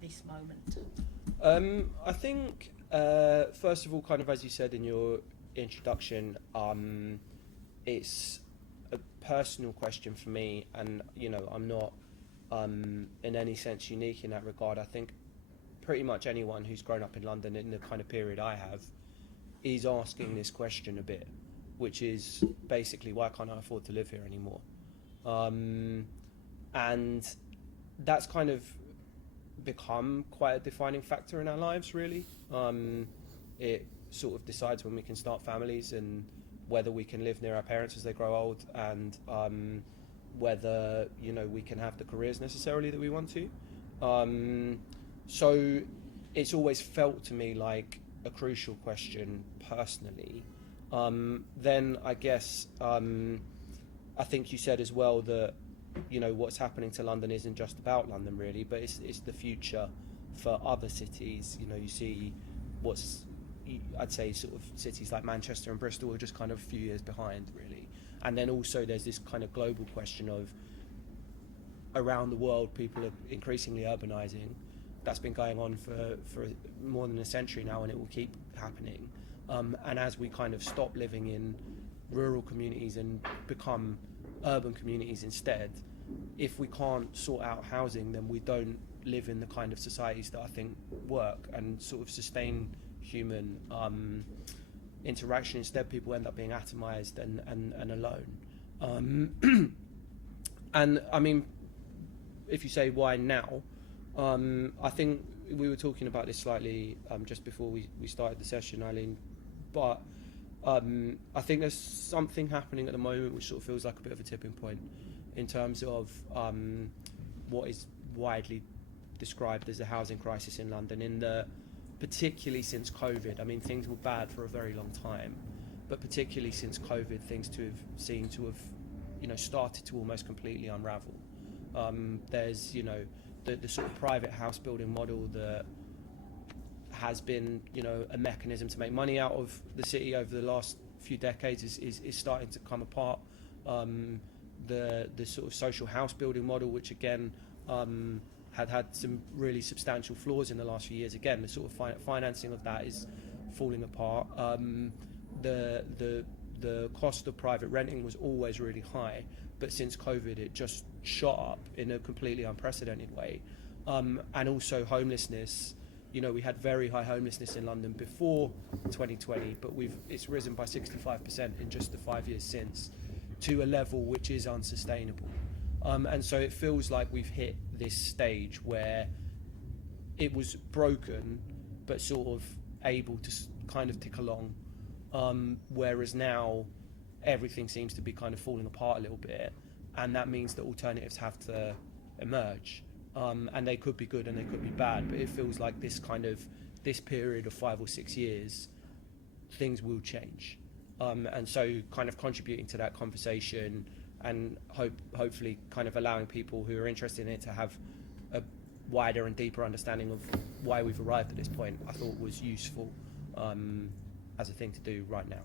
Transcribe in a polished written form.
this moment? I think, first of all, kind of as you said in your introduction, it's a personal question for me, and I'm not in any sense unique in that regard. I think pretty much anyone who's grown up in London in the kind of period I have is asking this question a bit, which is basically, why can't I afford to live here anymore? And that's kind of become quite a defining factor in our lives, really. It sort of decides when we can start families and whether we can live near our parents as they grow old, and whether we can have the careers necessarily that we want to. So it's always felt to me like a crucial question personally. Then I guess I think you said as well that what's happening to London isn't just about London really, but it's the future for other cities. You see what's, I'd say, sort of cities like Manchester and Bristol are just kind of a few years behind really. And then also there's this kind of global question of, around the world people are increasingly urbanising. That's been going on for more than a century now, and it will keep happening. And as we kind of stop living in rural communities and become urban communities instead, if we can't sort out housing, then we don't live in the kind of societies that I think work and sort of sustain human interaction. Instead, people end up being atomised and alone. And I mean, if you say why now, I think we were talking about this slightly just before we started the session, Eileen, but I think there's something happening at the moment which sort of feels like a bit of a tipping point in terms of what is widely described as a housing crisis in London, particularly since COVID. I mean, things were bad for a very long time, but particularly since COVID, things seem to have started to almost completely unravel. There's the sort of private house building model that has been a mechanism to make money out of the city over the last few decades is starting to come apart. The sort of social house building model, which again had some really substantial flaws in the last few years, again the sort of financing of that is falling apart. The cost of private renting was always really high, but since COVID it just shot up in a completely unprecedented way. And also homelessness, we had very high homelessness in London before 2020, but it's risen by 65% in just the 5 years since, to a level which is unsustainable. And so it feels like we've hit this stage where it was broken but sort of able to kind of tick along, whereas now everything seems to be kind of falling apart a little bit, and that means that alternatives have to emerge. And they could be good and they could be bad, but it feels like this period of 5 or 6 years, things will change. And so kind of contributing to that conversation and hopefully kind of allowing people who are interested in it to have a wider and deeper understanding of why we've arrived at this point, I thought was useful as a thing to do right now.